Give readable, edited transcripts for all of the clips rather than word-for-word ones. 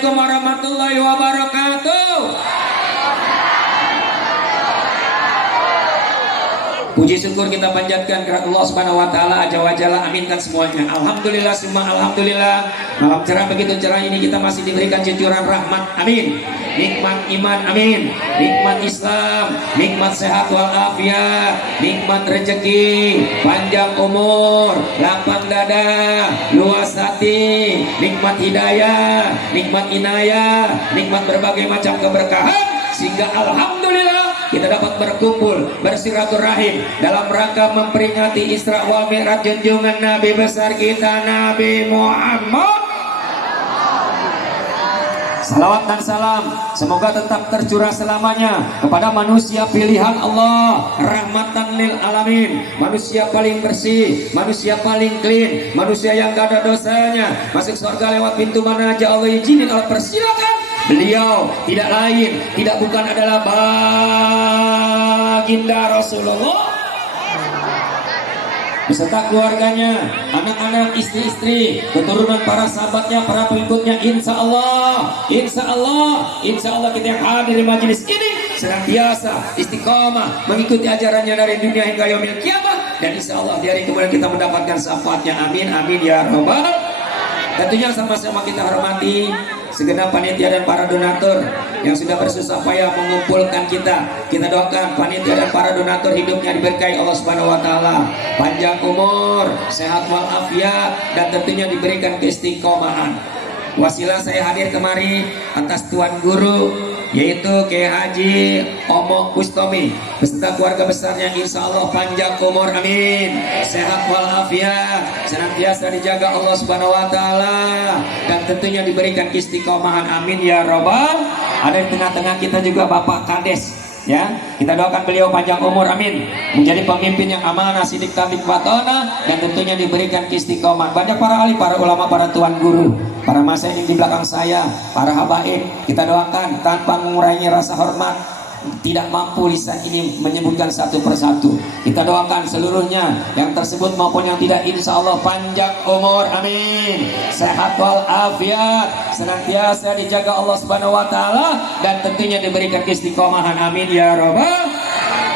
Assalamualaikum warahmatullahi wabarakatuh. Puji syukur kita panjatkan kepada Allah Subhanahu wa taala azza wa jalla. Aminkan semuanya. Alhamdulillah summa alhamdulillah. Malam cerah begitu cerah ini kita masih diberikan cucuran rahmat. Amin. Nikmat iman, amin. Nikmat Islam, nikmat sehat wal afiat, nikmat rezeki, panjang umur, lapang dada, luas hati, nikmat hidayah, nikmat inayah, nikmat berbagai macam keberkahan, sehingga alhamdulillah kita dapat berkumpul bersilaturahim dalam rangka memperingati Isra wal Mi'raj junjungan Nabi besar kita Nabi Muhammad. Salawat dan salam semoga tetap tercurah selamanya kepada manusia pilihan Allah, rahmatan lil alamin, manusia paling bersih, manusia paling clean, manusia yang gak ada dosanya, masuk surga lewat pintu mana aja Allah izinin. Allah persilakan. Beliau tidak lain, tidak bukan adalah baginda Rasulullah beserta keluarganya, anak-anak, istri-istri, keturunan para sahabatnya, para pengikutnya. Insya Allah kita yang hadir di majelis ini senantiasa istiqomah mengikuti ajarannya dari dunia hingga yaumil kiamat, dan insya Allah di hari kemudian kita mendapatkan syafaatnya. Amin amin ya rabbal. Tentunya sama-sama kita hormati segenap panitia dan para donatur yang sudah bersusah payah mengumpulkan kita. Kita doakan panitia dan para donatur hidupnya diberkahi Allah Subhanahu wa taala, panjang umur, sehat walafiat, dan tentunya diberikan keistiqomahan. Wasilah saya hadir kemari atas Tuan Guru, yaitu Kiai Haji Omo Kustomi beserta keluarga besarnya. Insya Allah panjang umur, amin, sehat walafiat, senantiasa dijaga Allah Subhanahu wa taala, dan tentunya diberikan istiqomahan, amin ya rabbal. Ada di tengah-tengah kita juga Bapak Kades, ya, kita doakan beliau panjang umur, amin, menjadi pemimpin yang amanah, sidik tabik watona, dan tentunya diberikan istiqomah. Banyak para ahli, para ulama, para tuan guru, para masyaikh di belakang saya, para habaib, kita doakan tanpa mengurangi rasa hormat. Tidak mampu lisan ini menyebutkan satu persatu. Kita doakan seluruhnya, yang tersebut maupun yang tidak, insya Allah panjang umur, amin, sehat wal afiat, senantiasa dijaga Allah Subhanahu wa taala, dan tentunya diberikan istiqomahan, amin ya rabbal.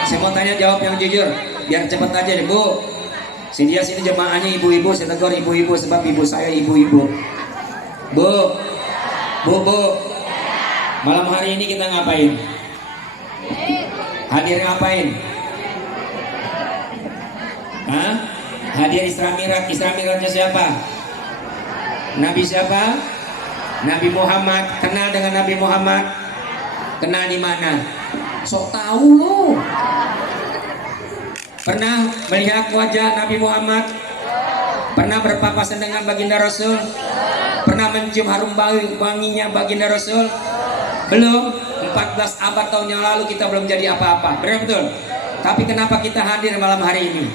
Saya mau tanya jawab yang jujur, biar cepat aja deh Bu. Sini jemaahnya ibu-ibu, saya tegur ibu-ibu sebab ibu saya ibu-ibu. Bu, malam hari ini kita ngapain? Hadir ngapain? Hah? Hadir Isra Mi'raj. Isra Mi'rajnya siapa? Nabi siapa? Nabi Muhammad. Kenal dengan Nabi Muhammad? Kenal di mana? Sok tahu lu. Pernah melihat wajah Nabi Muhammad? Pernah berpapasan dengan baginda Rasul? Pernah mencium harum wanginya baginda Rasul? Belum. 14 abad tahun yang lalu kita belum jadi apa-apa, benar betul. Tapi kenapa kita hadir malam hari ini?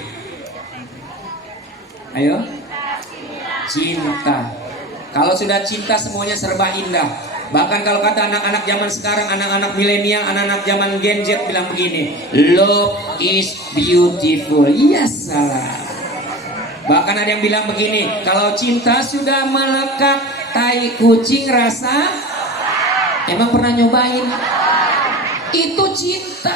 Ayo, cinta. Kalau sudah cinta semuanya serba indah. Bahkan kalau kata anak-anak zaman sekarang, anak-anak milenial, anak-anak zaman Gen Z bilang begini, love is beautiful. Iya salah. Bahkan ada yang bilang begini, kalau cinta sudah melekat tai kucing rasa. Emang pernah nyobain? Itu cinta.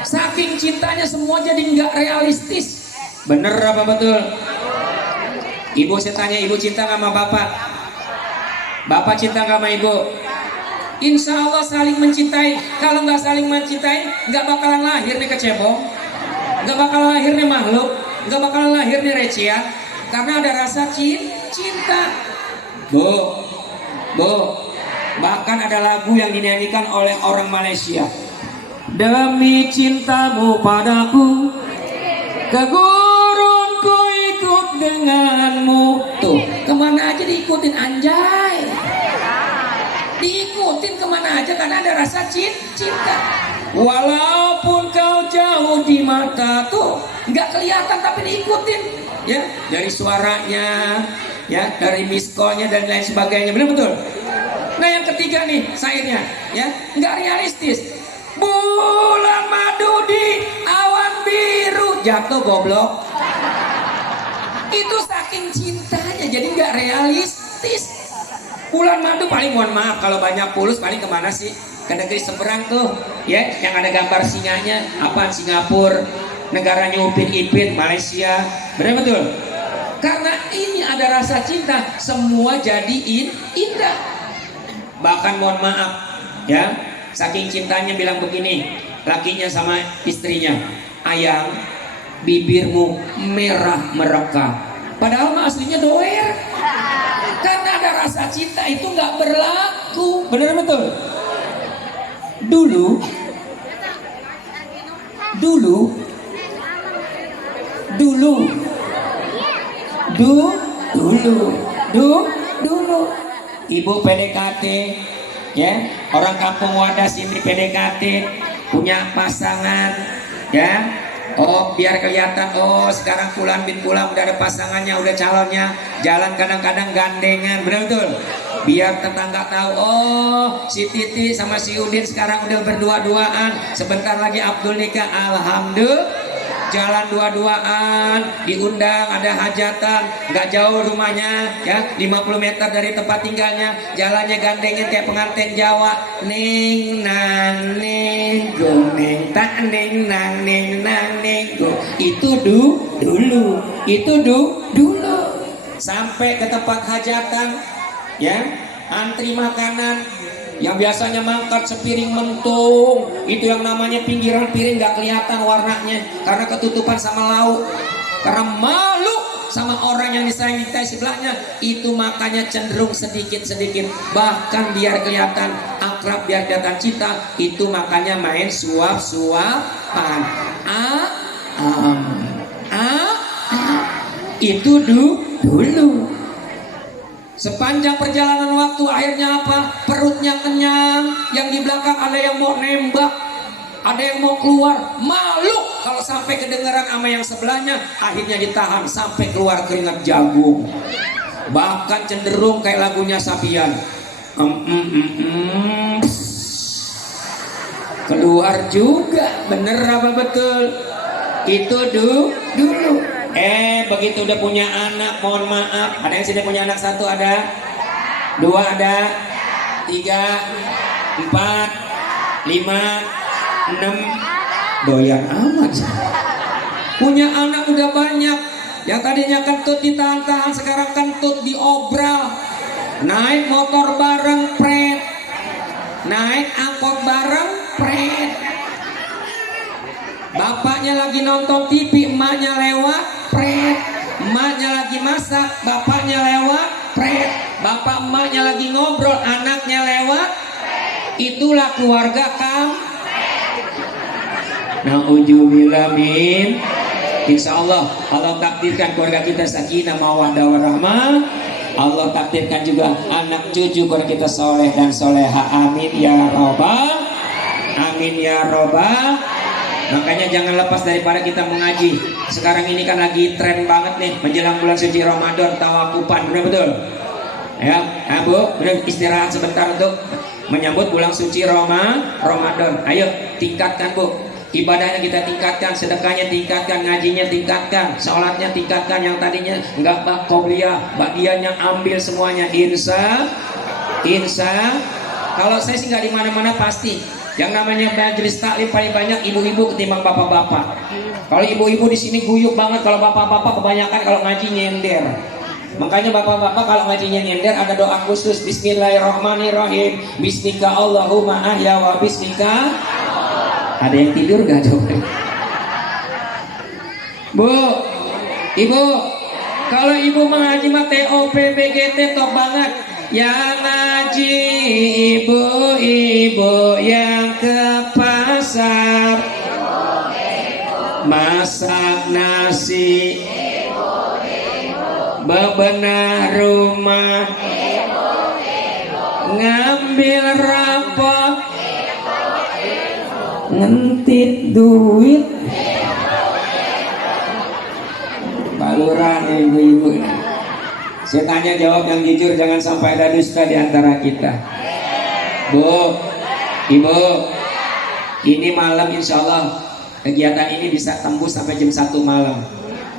Saking cintanya semua jadi nggak realistis. Bener apa betul? Ibu, saya tanya, ibu cinta nggak sama bapak? Bapak cinta nggak sama ibu? Insya Allah saling mencintai. Kalau nggak saling mencintai, nggak bakalan lahir nih kecebong, nggak bakalan lahir nih makhluk, nggak bakalan lahir nih recian. Karena ada rasa cinta. Bu. Bahkan ada lagu yang dinyanyikan oleh orang Malaysia. Demi cintamu padaku, ke gurun ku ikut denganmu. Tuh, kemana aja diikutin anjay. Diikutin kemana aja karena ada rasa cinta. Walaupun kau jauh di mata, tuh nggak kelihatan tapi diikutin. Ya, dari suaranya, ya, dari miskolnya dan lain sebagainya. Benar betul. Nah yang ketiga nih syairnya, ya, nggak realistis. Bulan madu di awan biru, jatuh goblok. Itu saking cintanya jadi nggak realistis. Bulan madu paling mohon maaf kalau banyak pulus paling kemana sih? Ke negeri seberang tuh, ya, yang ada gambar singanya, apa Singapura, negaranya Upin Ipin, Malaysia, benar betul? Karena ini ada rasa cinta, semua jadi indah. Bahkan mohon maaf, ya, saking cintanya bilang begini, lakinya sama istrinya, ayang, bibirmu merah mereka. Padahal mah aslinya doer. Karena ada rasa cinta itu nggak berlaku, benar betul? Dulu, ibu PDKT, ya, orang kampung Wadas ini PDKT, punya pasangan, ya. Oh, biar kelihatan, oh sekarang Fulan bin Fulan udah ada pasangannya, udah calonnya, jalan kadang-kadang gandengan, benar betul? Biar tetangga tahu, oh si Titi sama si Udin sekarang udah berdua-duaan, sebentar lagi Abdul nikah, alhamdulillah. Jalan dua-duaan, diundang, ada hajatan, nggak jauh rumahnya, ya, 50 meter dari tempat tinggalnya, jalannya gandengin kayak pengantin Jawa, ning nang ning go, ning tak ning nang ning nang ning go. Itu dulu, sampai ke tempat hajatan, ya, antri makanan. Yang biasanya mangkat sepiring mentung, itu yang namanya pinggiran piring gak kelihatan warnanya karena ketutupan sama lauk. Karena malu sama orang yang disayang di sebelahnya, itu makanya cenderung sedikit-sedikit. Bahkan biar kelihatan akrab, biar kelihatan cinta, itu makanya main suap-suapan. Itu dulu. Sepanjang perjalanan waktu akhirnya apa? Perutnya kenyang, yang di belakang ada yang mau nembak, ada yang mau keluar, malu kalau sampai kedengaran sama yang sebelahnya, akhirnya ditahan sampai keluar keringat jagung. Bahkan cenderung kayak lagunya Sabian, keluar juga, bener apa betul? Itu dulu. Begitu udah punya anak, mohon maaf, ada yang sini punya anak satu, ada dua, ada tiga, 4, 5, 6, doyan amat. Punya anak udah banyak, yang tadinya kentut ditahan-tahan, sekarang kentut diobral. Naik motor bareng pret, naik angkot bareng pret. Bapaknya lagi nonton TV, emaknya lewat, pret. Emaknya lagi masak, bapaknya lewat, pret. Bapak emaknya lagi ngobrol, anaknya lewat, pret. Itulah keluarga Na'udzubillah min. Insya Allah, Allah takdirkan keluarga kita sakinah mawaddah warahmah. Allah takdirkan juga anak cucu keluarga kita soleh dan soleha. Amin ya robbal, amin ya robbal. Makanya jangan lepas daripada kita mengaji. Sekarang ini kan lagi tren banget nih, menjelang bulan suci Ramadan, tawakupan, benar betul? Ya, Bu, benar, istirahat sebentar untuk menyambut bulan suci Ramadan. Ayo tingkatkan, Bu. Ibadahnya kita tingkatkan, sedekahnya tingkatkan, ngajinya tingkatkan, sholatnya tingkatkan. Yang tadinya enggak qobliyah, ba'diyahnya ambil semuanya. Insya. Kalau saya sih nggak di mana-mana pasti. Yang namanya majelis taklim paling banyak ibu-ibu ketimbang bapak-bapak. Kalau ibu-ibu di sini guyup banget, kalau bapak-bapak kebanyakan kalau ngaji nyender. Makanya bapak-bapak kalau ngajinya nyender ada doa khusus, Bismillahirrahmanirrahim, Bismika Allahumma ahya wa bismika. Ada yang tidur gak coba? Bu, ibu, kalau ibu mengaji mah TOP BGT top banget. Yang ngaji ibu-ibu yang ke pasar, masak nasi, bebenah rumah, ngambil rapot, ngentit duit. Baluran ibu-ibu. Saya tanya jawab yang jujur, jangan sampai ada dusta di antara kita. Bu, ibu, ini malam insya Allah kegiatan ini bisa tembus sampai jam 1 malam.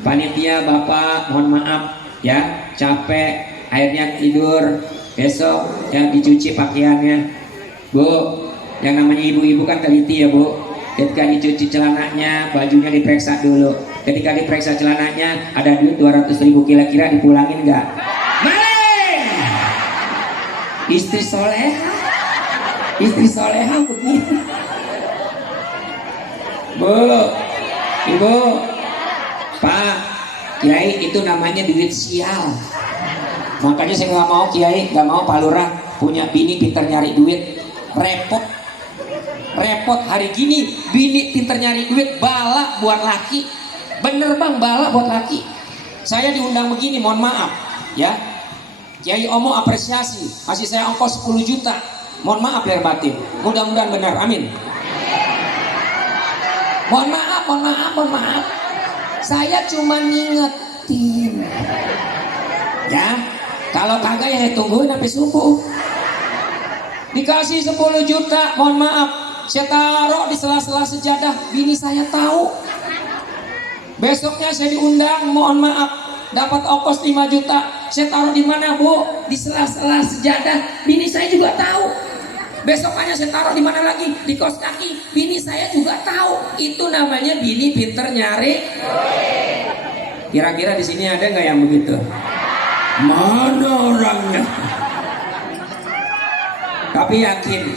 Panitia bapak mohon maaf ya, capek, akhirnya tidur. Besok yang dicuci pakaiannya, Bu. Yang namanya ibu-ibu kan teliti ya, Bu. Ketika dicuci celananya, bajunya diperiksa dulu. Ketika diperiksa celananya, ada duit 200.000 kira-kira dipulangin nggak? Maling! Istri soleha begitu. Bu, Ibu, Pak, Kiai, itu namanya duit sial. Makanya saya nggak mau Kiai, nggak mau Pak Lurah punya bini pintar nyari duit. Repot hari gini bini pintar nyari duit, bala buat laki. Bener bang, bala buat laki. Saya diundang begini, mohon maaf ya, Kiai Omo apresiasi, masih saya ongkos 10 juta. Mohon maaf lahir batin, mudah-mudahan benar, amin. Mohon maaf. Saya cuma ngingetin ya, kalau kagak ya tungguin sampai subuh. Dikasih 10 juta, mohon maaf, saya taruh di sela-sela sejadah, bini saya tahu. Besoknya saya diundang, mohon maaf, dapat ongkos 5 juta, saya taruh di mana, Bu? Di sela-sela sejadah, bini saya juga tahu. Besokannya saya taruh di mana lagi? Di kaos kaki, bini saya juga tahu. Itu namanya bini pinter nyari. Kira-kira di sini ada nggak yang begitu? Mana orangnya? Tapi yakin,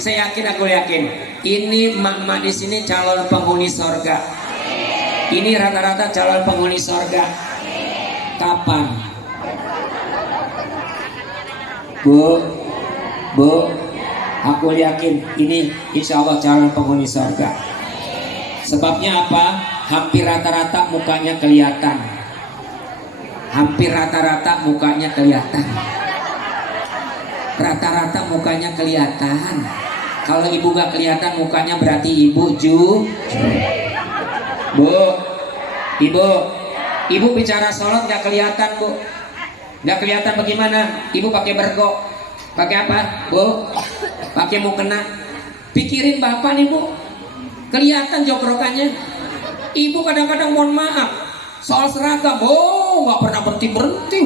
aku yakin, ini emak-emak di sini calon penghuni sorga. Ini rata-rata calon penghuni sorga. Kapan? Bu, aku yakin ini insya Allah calon penghuni sorga. Sebabnya apa? Hampir rata-rata mukanya kelihatan. Rata-rata mukanya kelihatan. Kalau ibu gak kelihatan mukanya berarti ibu Ibu bicara sholat gak kelihatan, Bu. Gak kelihatan bagaimana? Ibu pakai bergok. Pakai apa, Bu? Pakai mukena. Pikirin bapak nih, Bu. Kelihatan jokrokannya. Ibu kadang-kadang mohon maaf soal seragam, nggak pernah berhenti.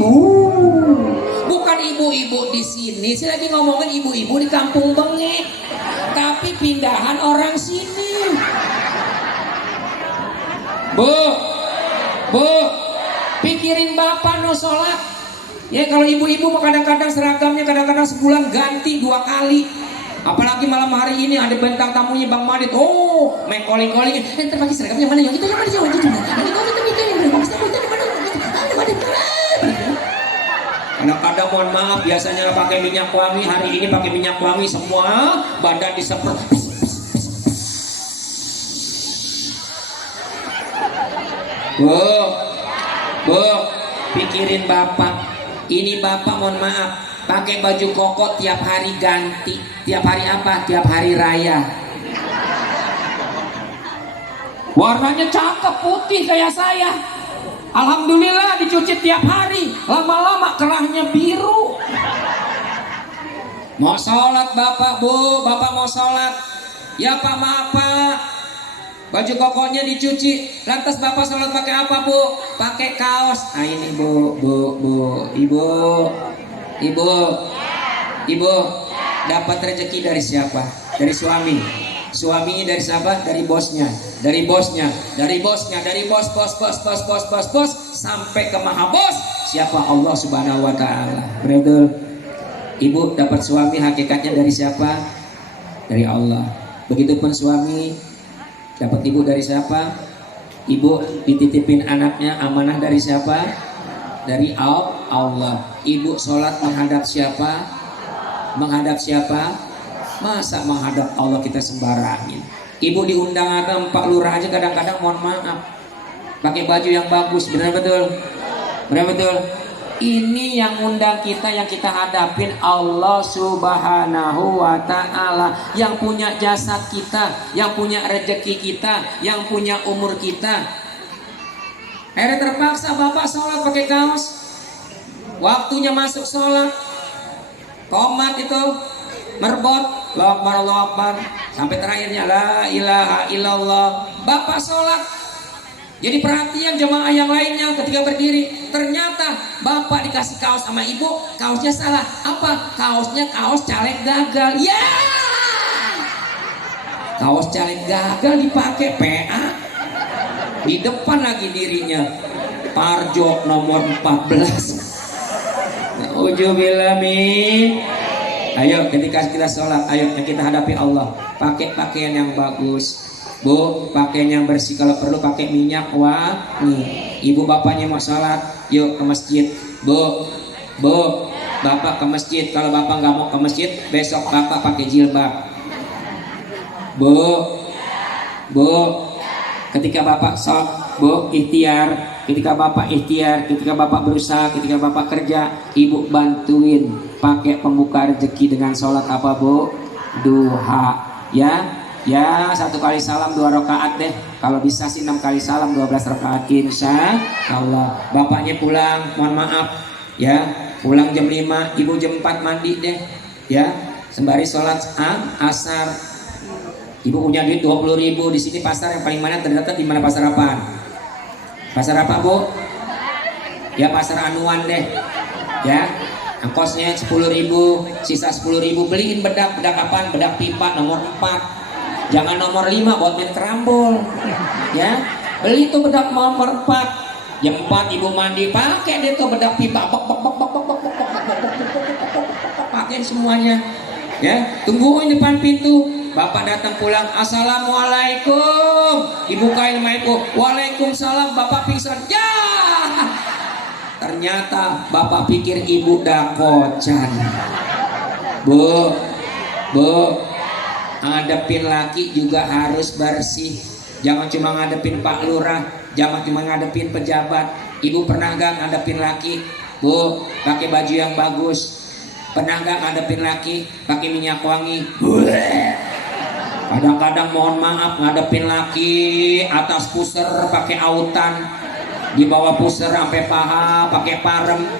Bukan ibu-ibu di sini, saya lagi ngomongin ibu-ibu di kampung Bengek, tapi pindahan orang sini. Bu, pikirin bapak no sholat. Ya kalau ibu-ibu kadang-kadang seragamnya kadang-kadang sebulan ganti 2 kali. Apalagi malam hari ini ada bentang tamunya Bang Madit. Main calling-calling. Terbagi seragamnya mana? Yang itu yang mana? Kadang-kadang mohon maaf, biasanya pakai minyak wangi, hari ini pakai minyak wangi semua, badan disemprot. Bu, pikirin bapak. Ini bapak mohon maaf, pakai baju koko tiap hari ganti. Tiap hari apa? Tiap hari raya. Warnanya cakep, putih kayak saya. Alhamdulillah dicuci tiap hari. Lama-lama kerahnya biru. Mau sholat bapak, Bu, bapak mau sholat. Ya Pak, maaf Pak, baju kokonya dicuci. Lantas bapak sholat pakai apa, Bu? Pakai kaos. Nah ini Bu, Ibu dapat rezeki dari siapa? Dari suami. Suaminya dari siapa? Dari bosnya. Dari bos sampai ke maha bos. Siapa? Allah Subhanahu wa taala. Betul. Ibu dapat suami hakikatnya dari siapa? Dari Allah. Begitupun suami dapat ibu dari siapa? Ibu dititipin anaknya amanah dari siapa? Dari Allah. Ibu sholat menghadap siapa? Masa menghadap Allah kita sembarangin? Ibu diundang ada Pak Lurah aja kadang-kadang mohon maaf pakai baju yang bagus, benar betul? Ini yang undang kita, yang kita hadapin Allah Subhanahu wa ta'ala, yang punya jasad kita, yang punya rezeki kita, yang punya umur kita. Akhirnya terpaksa bapak sholat pakai kaos. Waktunya masuk sholat, komat itu merbot, Allahu Akbar, sampai terakhirnya la ilaha illallah. Bapak sholat. Jadi perhatian jemaah yang lainnya ketika berdiri, ternyata bapak dikasih kaos sama ibu, kaosnya salah. Apa? Kaosnya kaos caleg gagal. Ya, kaos caleg gagal dipakai PA. Di depan lagi dirinya Parjo nomor 14. Nauzubillah min. Ayo ketika kita sholat, ayo kita hadapi Allah, pakai pakaian yang bagus, Bu, pakaian yang bersih, kalau perlu pakai minyak wangi. Ibu bapaknya mau sholat, yuk ke masjid. Bu, bapak ke masjid. Kalau bapak nggak mau ke masjid, besok bapak pakai jilbab. Bu, ketika bapak sholat, Bu, ikhtiar. Ketika bapak ikhtiar, ketika bapak berusaha, ketika bapak kerja, ibu bantuin pakai pembuka rezeki dengan sholat apa, Bu? Duha. Ya, 1 kali salam 2 rakaat deh. Kalau bisa sih 6 kali salam 12 rakaat, insya Allah. Bapaknya pulang, mohon maaf ya, pulang jam 5, ibu jam 4 mandi deh ya, sembari sholat asar. Ibu punya duit 20.000, di sini pasar yang paling mana terdekat di mana? Pasar apa? Pasar apa, Bu? Ya pasar Anuan deh ya, angkosnya 10.000, sisa 10.000. Beliin bedak apaan? Bedak pipa nomor 4, jangan nomor 5 buat main kerambol ya. Beli itu bedak nomor 4. Jam 4 ibu mandi, pakai deh tuh bedak pipa, pakai semuanya ya. Tungguin depan pintu. Bapak datang pulang, assalamualaikum, dibukain sama ibu, waalaikumsalam. Bapak pingsan, ya. Ternyata bapak pikir ibu dakocan. Bu, ngadepin laki juga harus bersih. Jangan cuma ngadepin Pak Lurah, jangan cuma ngadepin pejabat. Ibu pernah gak ngadepin laki, Bu, pakai baju yang bagus? Pernah gak ngadepin laki pakai minyak wangi? Kadang-kadang mohon maaf ngadepin laki atas pusar pakai autan, di bawah pusar sampai paha pakai parem,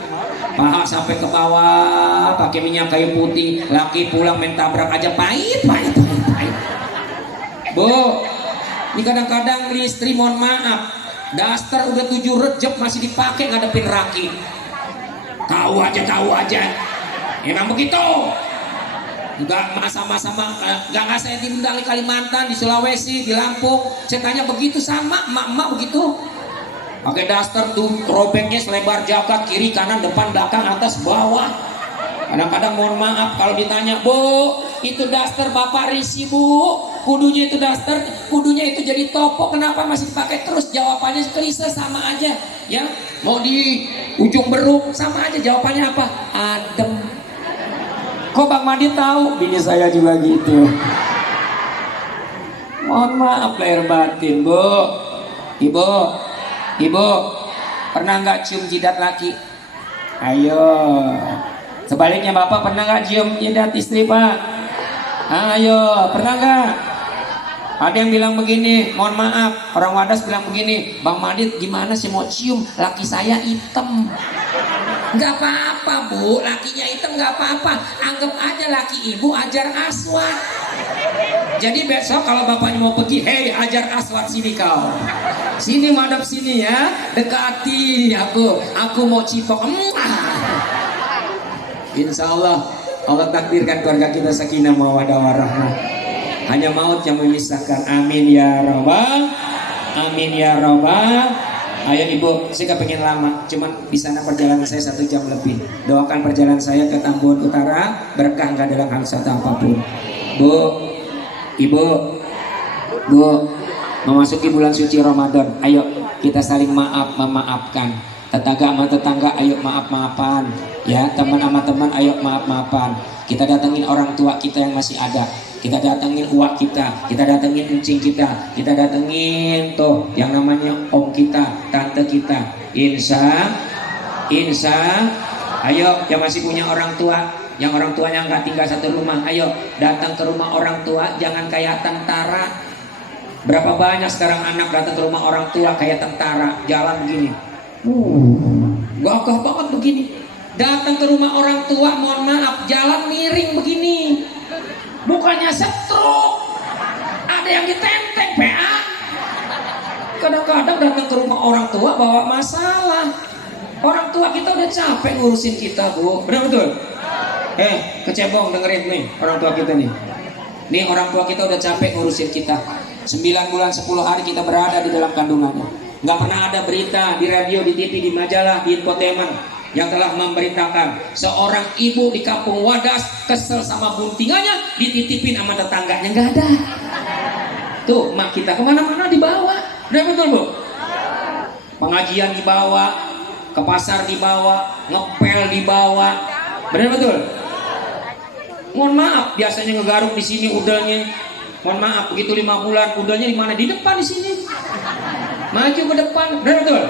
paha sampai ke bawah pakai minyak kayu putih. Laki pulang main tabrak aja, pahit. Bu, ini kadang-kadang istri mohon maaf, daster udah 7 rejep masih dipakai ngadepin laki. Tahu aja, emang begitu. Enggak sama-sama, enggak saya di Kalimantan, di Sulawesi, di Lampung, saya tanya begitu sama emak-emak begitu. Pakai daster tuh, robeknya selebar jagat, kiri kanan depan belakang atas bawah. Kadang-kadang mohon maaf kalau ditanya, Bu, itu daster bapak risih, Bu, kudunya itu daster, kudunya itu jadi topo, kenapa masih dipakai terus? Jawabannya klise sama aja ya. Mau di ujung beruk sama aja jawabannya apa? Adem. Kok Bang Madi tahu? Bini saya juga gitu. Mohon maaf lahir batin, Bu. Ibu, pernah nggak cium jidat laki? Ayo. Sebaliknya bapak pernah nggak cium jidat istri, Pak? Ayo, pernah nggak? Ada yang bilang begini, mohon maaf, orang Wadas bilang begini, Bang Madit gimana sih mau cium, laki saya hitam. Nggak apa-apa, Bu, lakinya hitam nggak apa-apa, anggap aja laki ibu ajar aswad. Jadi besok kalau bapaknya mau pergi, hei ajar aswad sini kau, sini madep sini ya, dekati aku mau cipok. Insya Allah takdirkan keluarga kita sakinah mawaddah warahmah. Hanya maut yang memisahkan. Amin ya robbal, amin ya robbal. Ayo ibu, saya gak pengen lama, cuman di sana perjalanan saya 1 jam lebih. Doakan perjalanan saya ke Tambun Utara berkah nggak dalam hal satu apapun. Ibu, memasuki bulan suci Ramadan. Ayo kita saling memaafkan. Tetangga sama tetangga, ayo maaf-maafan. Ya, teman sama teman, ayo maaf-maafan. Kita datengin orang tua kita yang masih ada. Kita datengin uak kita datengin encing kita datengin tuh yang namanya om kita, tante kita. Insya ayo yang masih punya orang tua, yang orang tuanya nggak tinggal satu rumah, ayo datang ke rumah orang tua, jangan kayak tentara. Berapa banyak sekarang anak datang ke rumah orang tua kayak tentara, jalan begini, gagah banget begini. Datang ke rumah orang tua, mohon maaf, jalan miring begini. Bukannya stroke, ada yang ditenteng PA. Kadang-kadang datang ke rumah orang tua bawa masalah. Orang tua kita udah capek ngurusin kita, Bu. Benar betul? Kecebong dengerin nih orang tua kita nih. Nih orang tua kita udah capek ngurusin kita. 9 bulan 10 hari kita berada di dalam kandungannya. Nggak pernah ada berita di radio, di TV, di majalah, di infotainment yang telah memberitakan seorang ibu di kampung Wadas kesel sama buntingannya dititipin sama tetangganya. Nggak ada. Tuh mak kita kemana-mana dibawa. Benar betul, Bu? Pengajian dibawa, ke pasar dibawa, ngepel dibawa. Benar betul? Mohon maaf, biasanya ngegaruk di sini udelnya. Mohon maaf, begitu 5 bulan udelnya di mana? Di depan di sini. Maju ke depan, benar betul?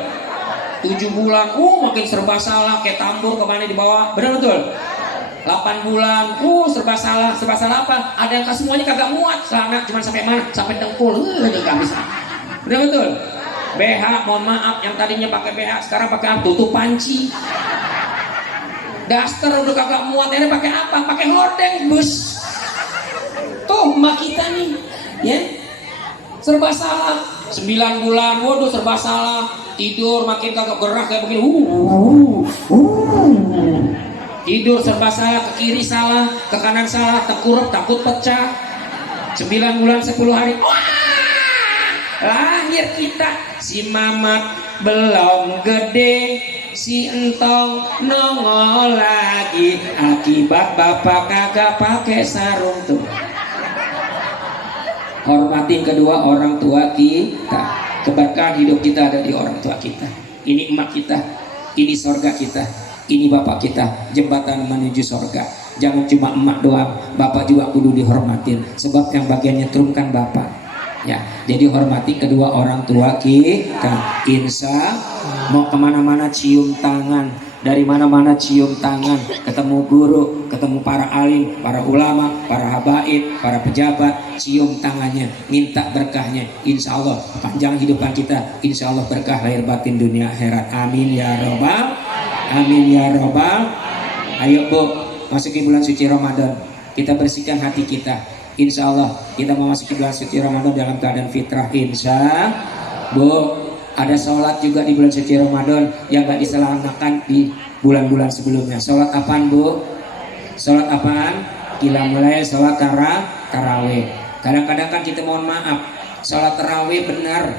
7 bulan, makin serba salah, kayak tambur kemana dibawa. Benar betul? 8 bulan, serba salah apa? Ada yang semuanya kagak muat, celana cuma sampai mana? Sampai dengkul, nggak bisa. Benar betul? BH, mohon maaf, yang tadinya pakai BH sekarang pakai tutup panci. Daster udah kagak muat, ini pakai apa? Pakai hordeng, bus. Tuh emak kita nih, ya serba salah. 9 bulan, waduh serba salah. Tidur makin kagak gerak kayak begini. Tidur serba salah, ke kiri salah, ke kanan salah, tengkurap takut pecah. 9 bulan 10 hari. Lahir kita, si mamat belum gede, si entong nongol lagi, akibat bapak kagak pakai sarung. Tuh hormatin kedua orang tua kita, keberkahan hidup kita ada di orang tua kita. Ini emak kita, ini sorga kita, ini bapak kita, jembatan menuju sorga. Jangan cuma emak doang, bapak juga kudu dihormatin, sebab yang bagiannya turunkan bapak. Ya, jadi hormati kedua orang tua kita. Insya mau kemana-mana cium tangan, dari mana-mana cium tangan, ketemu guru, ketemu para alim, para ulama, para habaib, para pejabat, cium tangannya, minta berkahnya. Insya Allah panjang hidupan kita, insya Allah berkah lahir batin dunia akhirat. Amin ya robbal, amin ya robbal. Ayo Bu, masuki bulan suci Ramadan, kita bersihkan hati kita. Insya Allah kita mau masuk ke bulan suci Ramadan dalam keadaan fitrah. Insya Bu, ada sholat juga di bulan suci Ramadan yang gak diselenggarakan di bulan-bulan sebelumnya. Sholat apaan Bu? Sholat apaan? Qiyamul lail, sholat tarawih. Kadang-kadang kan kita mohon maaf, sholat tarawih benar,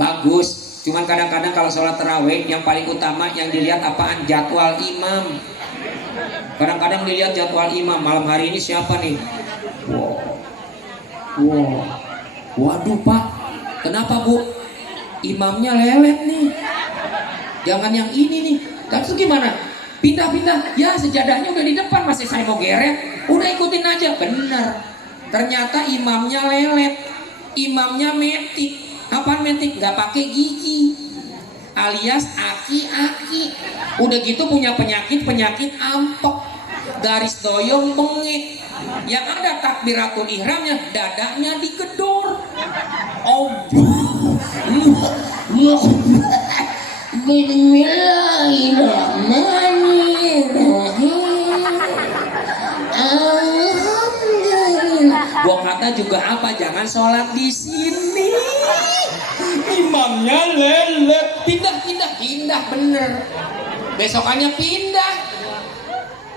bagus. Cuman kadang-kadang kalau sholat tarawih yang paling utama yang dilihat apaan? Jadwal imam. Kadang-kadang dilihat jadwal imam, malam hari ini siapa nih? Waduh Pak, kenapa Bu? Imamnya lelet nih. Jangan yang ini nih. Terus gimana? Pindah-pindah. Ya sejadahnya udah di depan, masih saya mau geret. Udah ikutin aja. Bener. Ternyata imamnya lelet. Imamnya metik. Apaan metik? Gak pakai gigi. Alias aki-aki. Udah gitu punya penyakit ampok. Garis doyong bengek. Yang ada takbiratul ihramnya, dadanya digedor. Alhamdulillah. Gua kata juga apa? Jangan sholat di sini. Imamnya lelet. Pindah bener. Besokannya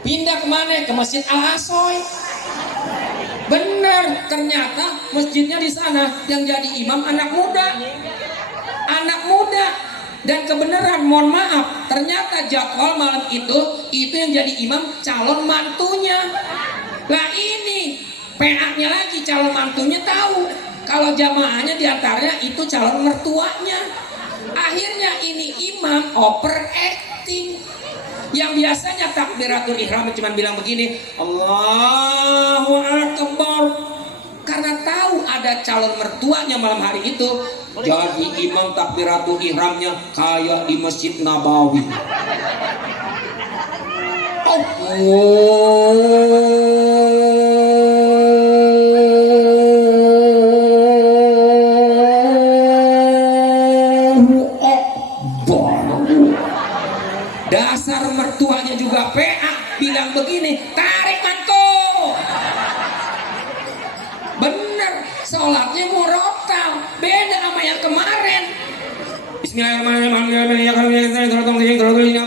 pindah kemana? Ke Masjid Al Asoy. Bener, ternyata masjidnya di sana yang jadi imam anak muda. Dan kebenaran, mohon maaf, ternyata jadwal malam itu yang jadi imam calon mantunya. Lah ini PA-nya lagi calon mantunya tahu kalau jamaahnya diantaranya itu calon mertuanya. Akhirnya ini imam overacting. Yang biasanya takbiratul ihram cuma bilang begini, Allahu Akbar. Karena tahu ada calon mertuanya malam hari itu, jadi imam takbiratul ihramnya kayak di Masjid Nabawi. Dasar mertuanya juga PA bilang begini, tarik mantu. Bener, sholatnya murotal, beda sama yang kemarin. Bismillahirrahmanirrahim.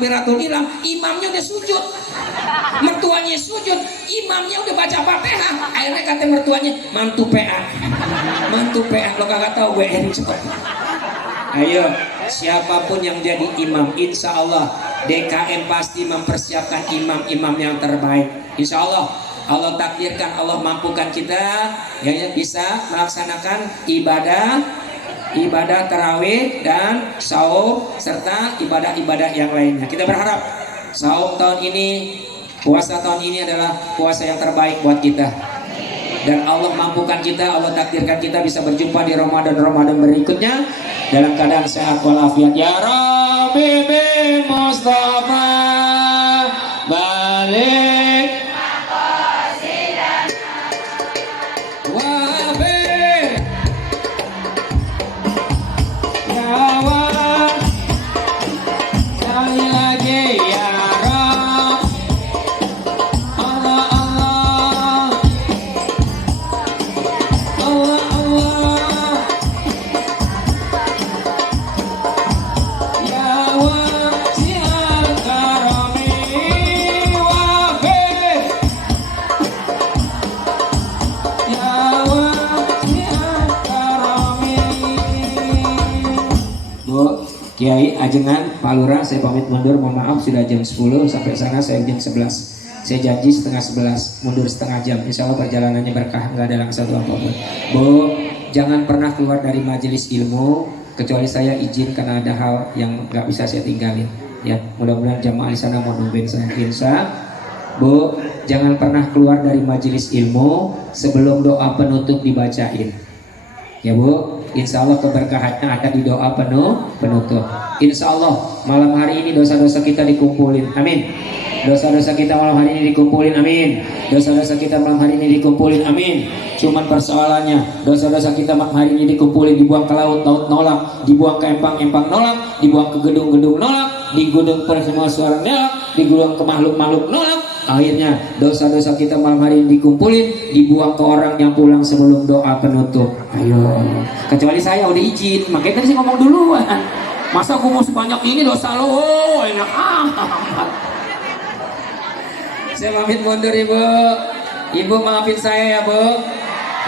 takbiratul ihram, imamnya udah sujud, mertuanya sujud, imamnya udah baca Fatihah. Akhirnya kata mertuanya, mantu PA lo kagak tahu gue encok. Ayo, siapapun yang jadi imam, insya Allah DKM pasti mempersiapkan imam-imam yang terbaik. Insya Allah Allah takdirkan, Allah mampukan kita yang bisa melaksanakan ibadah tarawih dan sahur serta ibadah-ibadah yang lainnya. Kita berharap sahur tahun ini, puasa tahun ini adalah puasa yang terbaik buat kita. Dan Allah mampukan kita, Allah takdirkan kita bisa berjumpa di Ramadan berikutnya dalam keadaan sehat walafiat. Ya Rabbi bin Mustafa balik wafir kawan sekali lagi ya Rabb. Allah Allah Allah Allah ya wasi'al karami wafir ya wasi'al karami. Bu Kiai Ajengan Pak Lurah, saya pamit mundur, mohon maaf sudah jam 10, sampai sana saya jam 11. Saya janji setengah 11, mundur setengah jam. Insya Allah perjalanannya berkah, nggak ada lang satu apapun. Bu, jangan pernah keluar dari majelis ilmu kecuali saya izin karena ada hal yang nggak bisa saya tinggalin. Ya, mudah-mudahan jamaah di sana mau nungguin saya. Insya. Bu, jangan pernah keluar dari majelis ilmu sebelum doa penutup dibacain. Ya Bu, insya Allah keberkahannya ada di doa penutup. Insya Allah malam hari ini dosa-dosa kita dikumpulin, amin. Dosa-dosa kita malam hari ini dikumpulin, amin. Dosa-dosa kita malam hari ini dikumpulin, amin. Cuman persoalannya dosa-dosa kita malam hari ini dikumpulin, dibuang ke laut, laut nolak, dibuang ke empang nolak, dibuang ke gedung nolak, di gedung semua suara nolak, dibuang ke makhluk nolak. Akhirnya dosa-dosa kita malam hari ini dikumpulin, dibuang ke orang yang pulang sebelum doa penutup. Ayo, kecuali saya udah izin, makanya tadi saya ngomong duluan. Masa aku mau sebanyak ini dosa lo, enak amat. Saya pamit mundur Ibu. Ibu maafin saya ya Bu.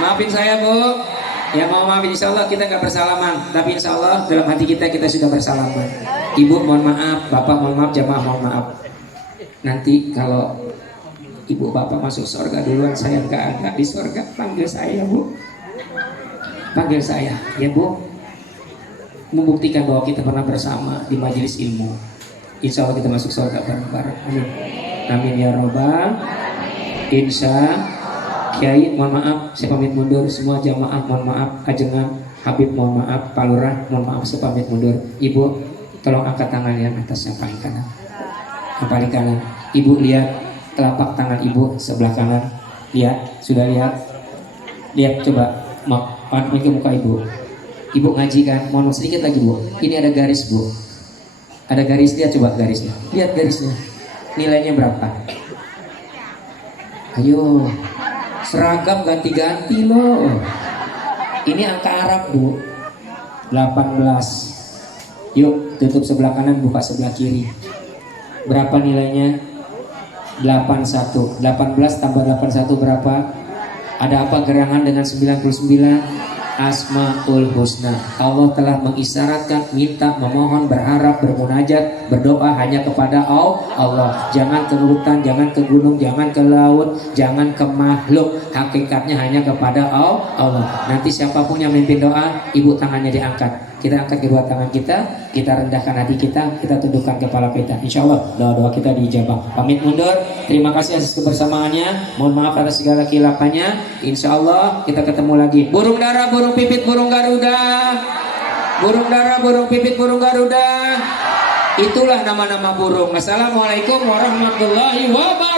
Maafin saya Bu. Ya mau maafin, insya Allah kita nggak bersalaman, tapi insya Allah dalam hati kita sudah bersalaman. Ibu mohon maaf, Bapak mohon maaf, jamaah mohon maaf. Nanti kalau Ibu Bapak masuk surga duluan, saya nggak ada di surga, panggil saya Bu. Panggil saya ya Bu. Membuktikan bahwa kita pernah bersama di majelis ilmu. Insya Allah kita masuk surga bareng-bareng. Amin. Amin ya robbal. Insya Kiai mohon maaf, saya pamit mundur. Semua jamaah mohon maaf. Ajengan Habib mohon maaf. Pak Lurah mohon maaf, saya pamit mundur. Ibu tolong angkat tangan yang atas, yang paling kanan. Yang paling kanan. Ibu lihat telapak tangan Ibu sebelah kanan. Lihat, sudah lihat? Lihat coba, maaf ke muka Ibu. Ibu ngaji kan, mohon sedikit lagi Bu. Ini ada garis Bu. Ada garis, lihat coba garisnya. Lihat garisnya. Nilainya berapa? Ayo, seragam ganti-ganti loh. Ini angka Arab Bu. 18. Yuk, tutup sebelah kanan, buka sebelah kiri. Berapa nilainya? 81. 18 tambah 81 berapa? Ada apa gerangan dengan 99? Asmaul Husna. Allah telah mengisyaratkan, minta, memohon, berharap, bermunajat, berdoa hanya kepada Allah. Jangan ke hutan, jangan ke gunung, jangan ke laut, jangan ke makhluk. Hakikatnya hanya kepada Allah. Nanti siapapun yang memimpin doa, Ibu tangannya diangkat. Kita angkat kedua tangan kita rendahkan hati kita tundukkan kepala kita. Insya Allah doa-doa kita dijawab. Pamit mundur. Terima kasih atas kebersamaannya. Mohon maaf atas segala kilafannya. Insya Allah kita ketemu lagi. Burung dara, burung pipit, burung garuda. Burung dara, burung pipit, burung garuda. Itulah nama-nama burung. Assalamualaikum warahmatullahi wabarakatuh.